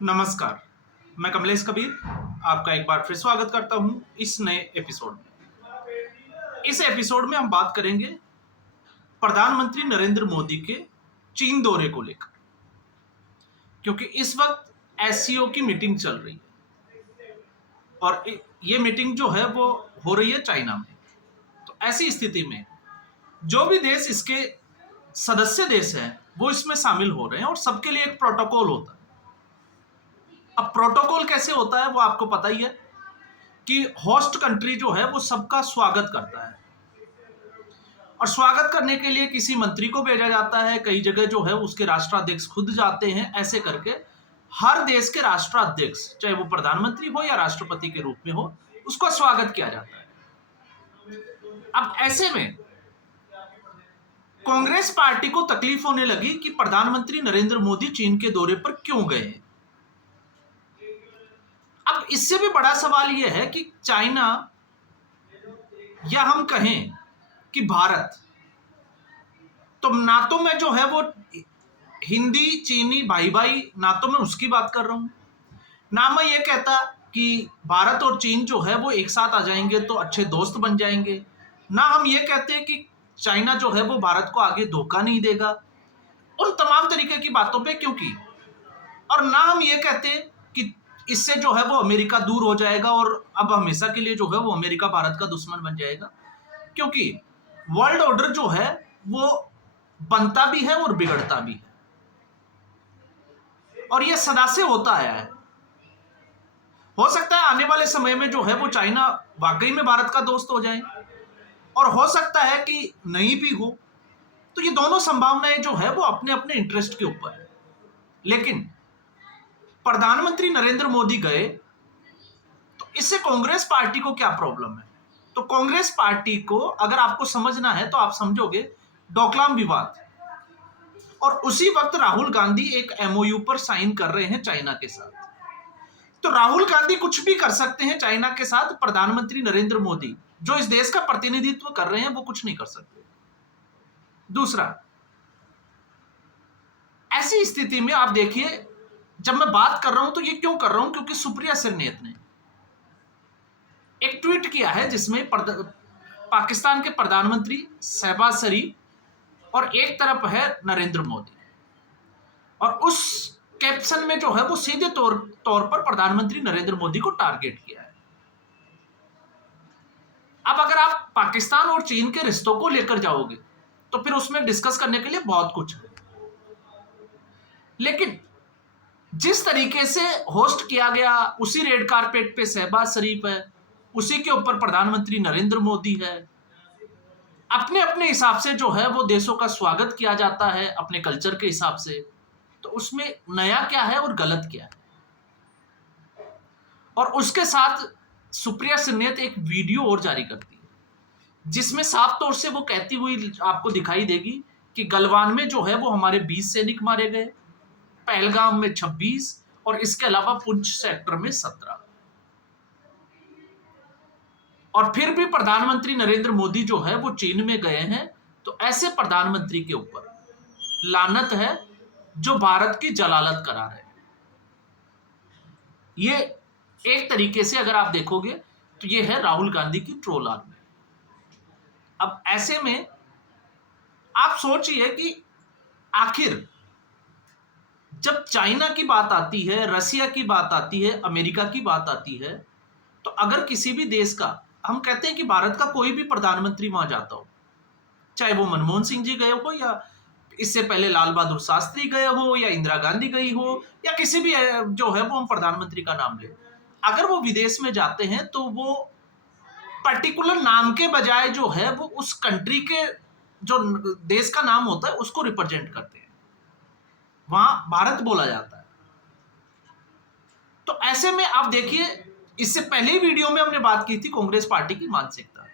नमस्कार, मैं कमलेश कबीर आपका एक बार फिर स्वागत करता हूं इस नए एपिसोड में। इस एपिसोड में हम बात करेंगे प्रधानमंत्री नरेंद्र मोदी के चीन दौरे को लेकर, क्योंकि इस वक्त एससीओ की मीटिंग चल रही है और ये मीटिंग जो है वो हो रही है चाइना में। तो ऐसी स्थिति में जो भी देश इसके सदस्य देश हैं वो इसमें शामिल हो रहे हैं और सबके लिए एक प्रोटोकॉल होता है। अब प्रोटोकॉल कैसे होता है वो आपको पता ही है कि होस्ट कंट्री जो है वो सबका स्वागत करता है और स्वागत करने के लिए किसी मंत्री को भेजा जाता है। कई जगह जो है उसके राष्ट्राध्यक्ष खुद जाते हैं। ऐसे करके हर देश के राष्ट्राध्यक्ष, चाहे वो प्रधानमंत्री हो या राष्ट्रपति के रूप में हो, उसका स्वागत किया जाता है। अब ऐसे में कांग्रेस पार्टी को तकलीफ होने लगी कि प्रधानमंत्री नरेंद्र मोदी चीन के दौरे पर क्यों गए। अब इससे भी बड़ा सवाल यह है कि चाइना, या हम कहें कि भारत, तो नातो में जो है वो हिंदी चीनी भाई भाई, नातो में उसकी बात कर रहा हूं ना। मैं ये कहता कि भारत और चीन जो है वो एक साथ आ जाएंगे तो अच्छे दोस्त बन जाएंगे, ना हम ये कहते हैं कि चाइना जो है वो भारत को आगे धोखा नहीं देगा, उन तमाम तरीके की बातों पे क्योंकि, और ना हम ये कहते कि इससे जो है वो अमेरिका दूर हो जाएगा और अब हमेशा के लिए जो है वो अमेरिका भारत का दुश्मन बन जाएगा, क्योंकि वर्ल्ड ऑर्डर जो है वो बनता भी है और बिगड़ता भी है और ये सदा से होता आया है। हो सकता है आने वाले समय में जो है वो चाइना वाकई में भारत का दोस्त हो जाए और हो सकता है कि नहीं भी हो। तो ये दोनों संभावनाएं जो है वो अपने अपने इंटरेस्ट के ऊपर है। लेकिन प्रधानमंत्री नरेंद्र मोदी गए तो इससे कांग्रेस पार्टी को क्या प्रॉब्लम है? तो कांग्रेस पार्टी को अगर आपको समझना है तो आप समझोगे डोकलाम विवाद, और उसी वक्त राहुल गांधी एक एमओयू पर साइन कर रहे हैं चाइना के साथ। तो राहुल गांधी कुछ भी कर सकते हैं चाइना के साथ, प्रधानमंत्री नरेंद्र मोदी जो इस देश का प्रतिनिधित्व कर रहे हैं वो कुछ नहीं कर सकते। दूसरा, ऐसी स्थिति में आप देखिए, जब मैं बात कर रहा हूं तो ये क्यों कर रहा हूं, क्योंकि सुप्रिया सेनेत ने एक ट्वीट किया है जिसमें पाकिस्तान के प्रधानमंत्री शहबाज शरीफ और एक तरफ है नरेंद्र मोदी, और उस कैप्शन में जो है वो सीधे तौर पर प्रधानमंत्री नरेंद्र मोदी को टारगेट किया है। अब अगर आप पाकिस्तान और चीन के रिश्तों को लेकर जाओगे तो फिर उसमें डिस्कस करने के लिए बहुत कुछ है, लेकिन जिस तरीके से होस्ट किया गया, उसी रेड कारपेट पे शहबाज शरीफ है, उसी के ऊपर प्रधानमंत्री नरेंद्र मोदी है, अपने अपने हिसाब से जो है वो देशों का स्वागत किया जाता है अपने कल्चर के हिसाब से। तो उसमें नया क्या है और गलत क्या है? और उसके साथ सुप्रिया सेनेत एक वीडियो और जारी करती है जिसमें साफ तौर से वो कहती हुई आपको दिखाई देगी कि गलवान में जो है वो हमारे 20 सैनिक मारे गए, पहलगाम में 26 और इसके अलावा पुंछ सेक्टर में 17। और फिर भी प्रधानमंत्री नरेंद्र मोदी जो है वो चीन में गए हैं। तो ऐसे प्रधानमंत्री के ऊपर लानत है जो भारत की जलालत करा रहे हैं। ये एक तरीके से अगर आप देखोगे तो ये है राहुल गांधी की ट्रोल आर्मी। अब ऐसे में आप सोचिए कि आखिर जब चाइना की बात आती है, रसिया की बात आती है, अमेरिका की बात आती है, तो अगर किसी भी देश का, हम कहते हैं कि भारत का कोई भी प्रधानमंत्री वहां जाता हो, चाहे वो मनमोहन सिंह जी गए हो या इससे पहले लाल बहादुर शास्त्री गए हो या इंदिरा गांधी गई हो या किसी भी जो है वो हम प्रधानमंत्री का नाम ले, अगर वो विदेश में जाते हैं तो वो पर्टिकुलर नाम के बजाय जो है वो उस कंट्री के जो देश का नाम होता है उसको रिप्रेजेंट करते हैं, वहां भारत बोला जाता है। तो ऐसे में आप देखिए, इससे पहले वीडियो में हमने बात की थी कांग्रेस पार्टी की मानसिकता।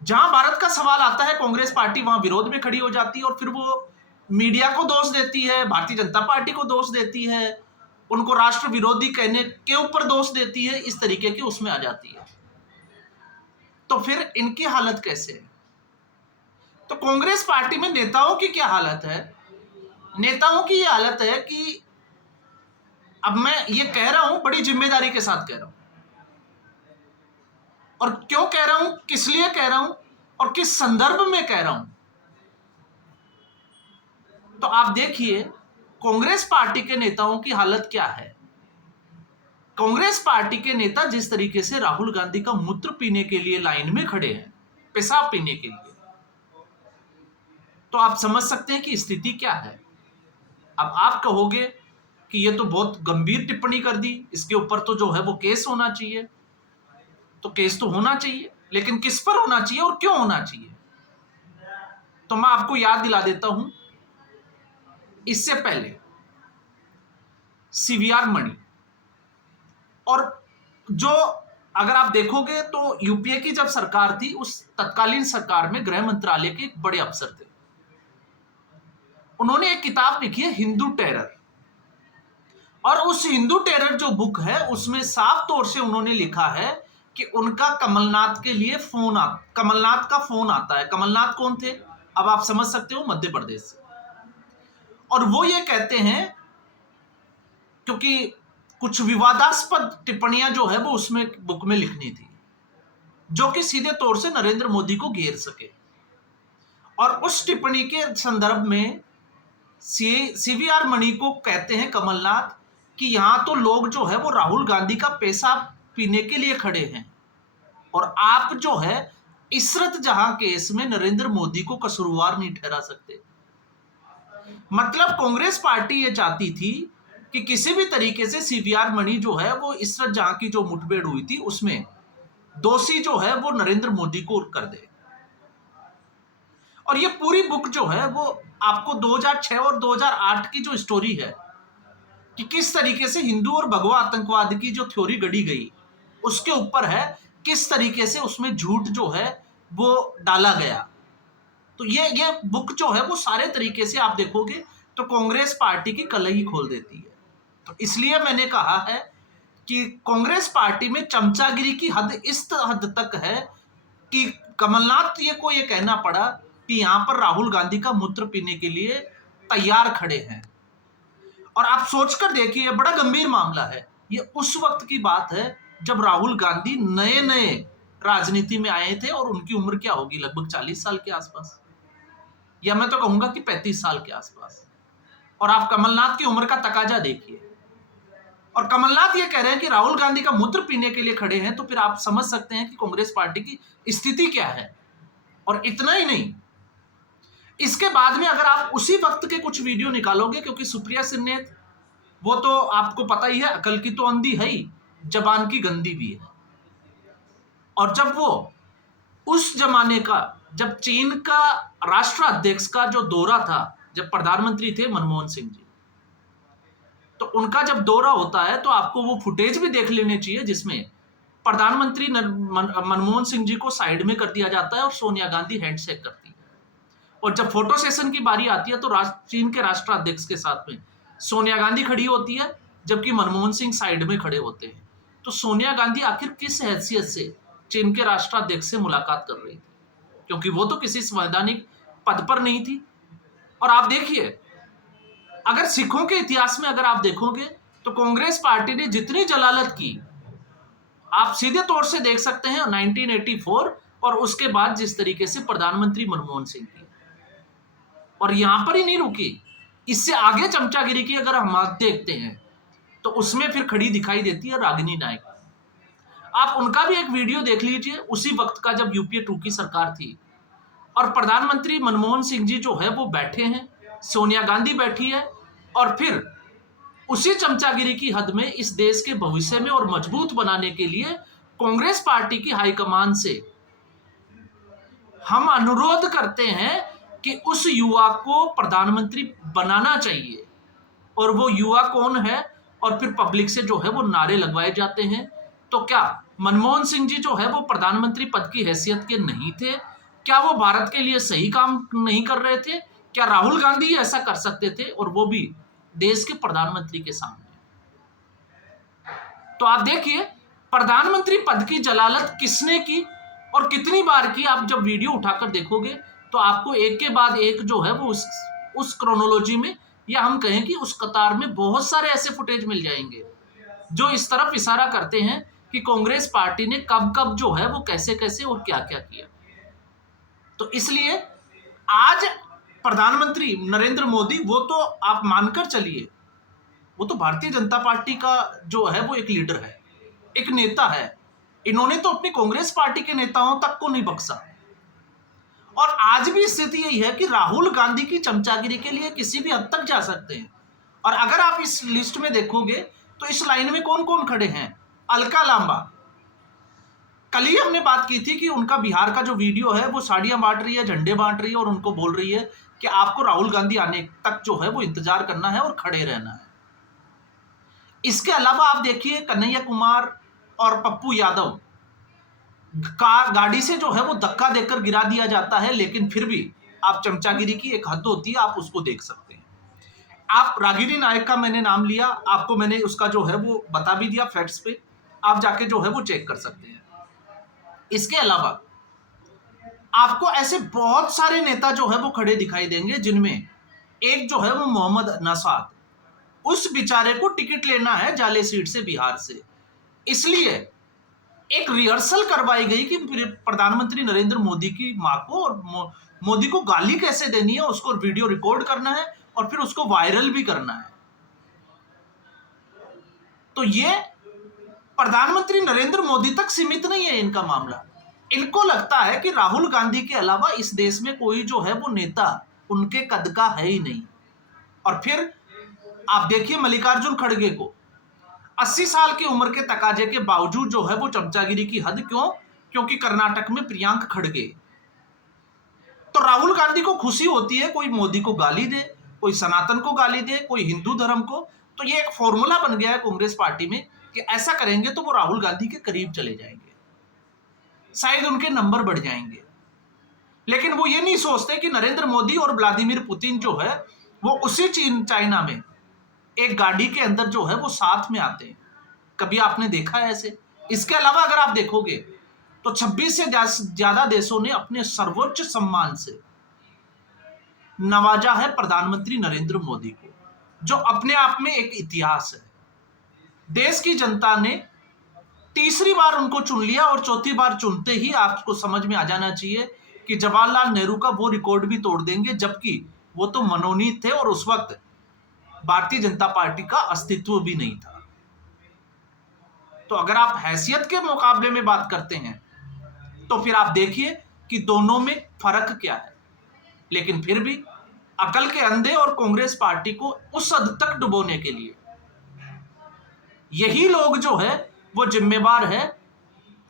जहां भारत का सवाल आता है कांग्रेस पार्टी वहां विरोध में खड़ी हो जाती है और फिर वो मीडिया को दोष देती है, भारतीय जनता पार्टी को दोष देती है, उनको राष्ट्र विरोधी कहने के ऊपर दोष देती है, इस तरीके की उसमें आ जाती है। तो फिर इनकी हालत कैसे है? तो कांग्रेस पार्टी में नेताओं की क्या हालत है? नेताओं की यह हालत है कि अब मैं ये कह रहा हूं, बड़ी जिम्मेदारी के साथ कह रहा हूं, और क्यों कह रहा हूं, किस लिए कह रहा हूं और किस संदर्भ में कह रहा हूं। तो आप देखिए कांग्रेस पार्टी के नेताओं की हालत क्या है। कांग्रेस पार्टी के नेता जिस तरीके से राहुल गांधी का मूत्र पीने के लिए लाइन में खड़े हैं, पेशाब पीने के लिए, तो आप समझ सकते हैं कि स्थिति क्या है। अब आप कहोगे कि ये तो बहुत गंभीर टिप्पणी कर दी, इसके ऊपर तो जो है वो केस होना चाहिए। तो केस तो होना चाहिए, लेकिन किस पर होना चाहिए और क्यों होना चाहिए, तो मैं आपको याद दिला देता हूं। इससे पहले सीवीआर मणि, और जो अगर आप देखोगे तो यूपीए की जब सरकार थी, उस तत्कालीन सरकार में गृह मंत्रालय के एक बड़े अफसर थे। उन्होंने एक किताब लिखी है हिंदू टेरर, और उस हिंदू टेरर जो बुक है उसमें साफ तौर से उन्होंने लिखा है कि उनका कमलनाथ के लिए कमलनाथ का फोन आता है। कमलनाथ कौन थे, अब आप समझ सकते हो, मध्य प्रदेश से। और वो ये कहते हैं, क्योंकि कुछ विवादास्पद टिप्पणियां जो है वो उसमें बुक में लिखनी थी, जो कि सीधे तौर से नरेंद्र मोदी को घेर सके, और उस टिप्पणी के संदर्भ में सीवीआर मणि को कहते हैं कमलनाथ कि यहां तो लोग जो है वो राहुल गांधी का पेशाब पीने के लिए खड़े हैं, और आप जो है इशरत जहां केस में नरेंद्र मोदी को कसूरवार नहीं ठहरा सकते। मतलब कांग्रेस पार्टी ये चाहती थी कि किसी भी तरीके से सीवीआर मणि जो है वो इशरत जहां की जो मुठभेड़ हुई थी उसमें दोषी जो है वो नरेंद्र मोदी को कर दे। और ये पूरी बुक जो है वो आपको 2006 और 2008 की जो स्टोरी है कि किस तरीके से हिंदू और भगवा आतंकवाद की जो थ्योरी गढ़ी गई, उसके ऊपर है किस तरीके से उसमें झूठ जो है वो डाला गया। तो ये बुक जो है वो सारे तरीके से आप देखोगे तो कांग्रेस पार्टी की कलही खोल देती है। तो इसलिए मैंने कहा है कि कांग्रेस पार्टी में चमचागिरी की हद इस हद तक है कि कमलनाथ को ये कहना पड़ा कि यहां पर राहुल गांधी का मूत्र पीने के लिए तैयार खड़े हैं। और आप सोचकर देखिए, बड़ा गंभीर मामला है। ये उस वक्त की बात है जब राहुल गांधी नए नए राजनीति में आए थे, और उनकी उम्र क्या होगी, लगभग 40 साल के आसपास, या मैं तो कहूंगा कि 35 साल के आसपास। और आप कमलनाथ की उम्र का तकाजा देखिए, और कमलनाथ ये कह रहे हैं कि राहुल गांधी का मूत्र पीने के लिए खड़े हैं, तो फिर आप समझ सकते हैं कि कांग्रेस पार्टी की स्थिति क्या है। और इतना ही नहीं, इसके बाद में अगर आप उसी वक्त के कुछ वीडियो निकालोगे, क्योंकि सुप्रिया सिन्हा वो तो आपको पता ही है, अकल की तो अंधी है ही, जबान की गंदी भी है। और जब वो उस जमाने का, जब चीन का राष्ट्राध्यक्ष का जो दौरा था, जब प्रधानमंत्री थे मनमोहन सिंह जी, तो उनका जब दौरा होता है तो आपको वो फुटेज भी देख लेने चाहिए जिसमें प्रधानमंत्री मनमोहन सिंह जी को साइड में कर दिया जाता है और सोनिया गांधी हैंडशेक करती है। और जब फोटो सेशन की बारी आती है तो चीन के राष्ट्राध्यक्ष के साथ में सोनिया गांधी खड़ी होती है, जबकि मनमोहन सिंह साइड में खड़े होते हैं। तो सोनिया गांधी आखिर किस हैसियत से चीन के राष्ट्राध्यक्ष से मुलाकात कर रही थी, क्योंकि वो तो किसी संवैधानिक पद पर नहीं थी। और आप देखिए, अगर सिखों के इतिहास में अगर आप देखोगे तो कांग्रेस पार्टी ने जितनी जलालत की, आप सीधे तौर से देख सकते हैं 1984 और उसके बाद जिस तरीके से प्रधानमंत्री मनमोहन सिंह की, और यहां पर ही नहीं रुकी, इससे आगे चमचागिरी की अगर हम देखते हैं तो उसमें फिर खड़ी दिखाई देती है रागिनी नायक। आप उनका भी एक वीडियो देख लीजिए, उसी वक्त का जब यूपीए 2 की सरकार थी और प्रधानमंत्री मनमोहन सिंह जी जो है वो बैठे हैं, सोनिया गांधी बैठी है, और फिर उसी चमचागिरी की हद में इस देश के भविष्य में और मजबूत बनाने के लिए कांग्रेस पार्टी की हाईकमान से हम अनुरोध करते हैं कि उस युवा को प्रधानमंत्री बनाना चाहिए। और वो युवा कौन है, और फिर पब्लिक से जो है वो नारे लगवाए जाते हैं। तो क्या मनमोहन सिंह जी जो है वो प्रधानमंत्री पद की हैसियत के नहीं थे? क्या वो भारत के लिए सही काम नहीं कर रहे थे? क्या राहुल गांधी ऐसा कर सकते थे, और वो भी देश के प्रधानमंत्री के सामने? तो आप देखिए, प्रधानमंत्री पद की जलालत किसने की और कितनी बार की। आप जब वीडियो उठाकर देखोगे तो आपको एक के बाद एक जो है वो उस क्रोनोलॉजी में या हम कहें कि उस कतार में बहुत सारे ऐसे फुटेज मिल जाएंगे जो इस तरफ इशारा करते हैं कि कांग्रेस पार्टी ने कब कब जो है वो कैसे कैसे और क्या क्या किया। तो इसलिए आज प्रधानमंत्री नरेंद्र मोदी, वो तो आप मानकर चलिए, वो तो भारतीय जनता पार्टी का जो है वो एक लीडर है, एक नेता है। इन्होंने तो अपनी कांग्रेस पार्टी के नेताओं तक को नहीं बख्शा। और आज भी स्थिति यही है कि राहुल गांधी की चमचागिरी के लिए किसी भी हद तक जा सकते हैं। और अगर आप इस लिस्ट में देखोगे तो इस लाइन में कौन कौन खड़े हैं? अलका लांबा, कल ही हमने बात की थी कि उनका बिहार का जो वीडियो है वो साड़ियां बांट रही है, झंडे बांट रही है और उनको बोल रही है कि आपको राहुल गांधी आने तक जो है वो इंतजार करना है और खड़े रहना है। इसके अलावा आप देखिए कन्हैया कुमार और पप्पू यादव का गाड़ी से जो है वो धक्का देकर गिरा दिया जाता है, लेकिन फिर भी आप चमचागिरी की एक हद होती है, आप उसको देख सकते हैं। आप रागिनी नायक का मैंने नाम लिया, आपको मैंने उसका जो है वो बता भी दिया फैक्ट्स पे, आप जाके जो है वो चेक कर सकते हैं। इसके अलावा आपको ऐसे बहुत सारे नेता जो है वो खड़े दिखाई देंगे, जिनमें एक जो है वो मोहम्मद नसाद, उस बेचारे को टिकट लेना है जाले सीट से, बिहार से। इसलिए एक रिहर्सल करवाई गई कि प्रधानमंत्री नरेंद्र मोदी की मां को और मोदी को गाली कैसे देनी है, उसको वीडियो रिकॉर्ड करना है और फिर उसको वायरल भी करना है। तो ये प्रधानमंत्री नरेंद्र मोदी तक सीमित नहीं है इनका मामला। इनको लगता है कि राहुल गांधी के अलावा इस देश में कोई जो है वो नेता उनके कद का है ही नहीं। और फिर आप देखिए मल्लिकार्जुन खड़गे को 80 साल की उम्र के तकाजे के बावजूद जो है वो चमचागिरी की हद क्यों? क्योंकि कर्नाटक में प्रियंक खड़गे। तो राहुल गांधी को खुशी होती है कोई मोदी को गाली दे, कोई सनातन को गाली दे, कोई हिंदू धर्म को। तो ये एक फॉर्मूला बन गया है कांग्रेस पार्टी में कि ऐसा करेंगे तो वो राहुल गांधी के करीब चले जाएंगे, शायद उनके नंबर बढ़ जाएंगे। लेकिन वो ये नहीं सोचते कि नरेंद्र मोदी और व्लादिमीर पुतिन जो है वो उसी चाइना में एक गाड़ी के अंदर जो है वो साथ में आते हैं। कभी आपने देखा है ऐसे? इसके अलावा अगर आप देखोगे तो 26 से ज्यादा देशों ने अपने सर्वोच्च सम्मान से नवाजा है प्रधानमंत्री नरेंद्र मोदी को, जो अपने आप में एक इतिहास है। देश की जनता ने तीसरी बार उनको चुन लिया और चौथी बार चुनते ही आपको समझ में आ जाना चाहिए कि जवाहरलाल नेहरू का वो रिकॉर्ड भी तोड़ देंगे, जबकि वो तो मनोनीत थे और उस वक्त भारतीय जनता पार्टी का अस्तित्व भी नहीं था। तो अगर आप हैसियत के मुकाबले में बात करते हैं तो फिर आप देखिए कि दोनों में फर्क क्या है। लेकिन फिर भी अकल के अंधे और कांग्रेस पार्टी को उस हद तक डुबोने के लिए यही लोग जो है वो जिम्मेवार है,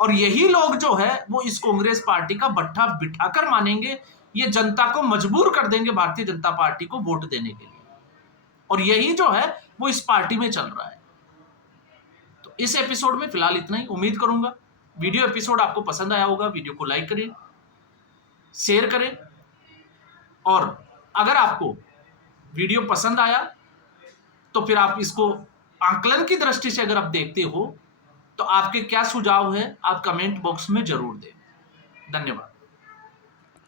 और यही लोग जो है वो इस कांग्रेस पार्टी का बट्ठा बिठाकर मानेंगे, ये जनता को मजबूर कर देंगे भारतीय जनता पार्टी को वोट देने के लिए। और यही जो है वो इस पार्टी में चल रहा है। तो इस एपिसोड में फिलहाल इतना ही। उम्मीद करूंगा वीडियो एपिसोड आपको पसंद आया होगा। वीडियो को लाइक करें, शेयर करें, और अगर आपको वीडियो पसंद आया तो फिर आप इसको आकलन की दृष्टि से अगर आप देखते हो तो आपके क्या सुझाव है आप कमेंट बॉक्स में जरूर दें। धन्यवाद।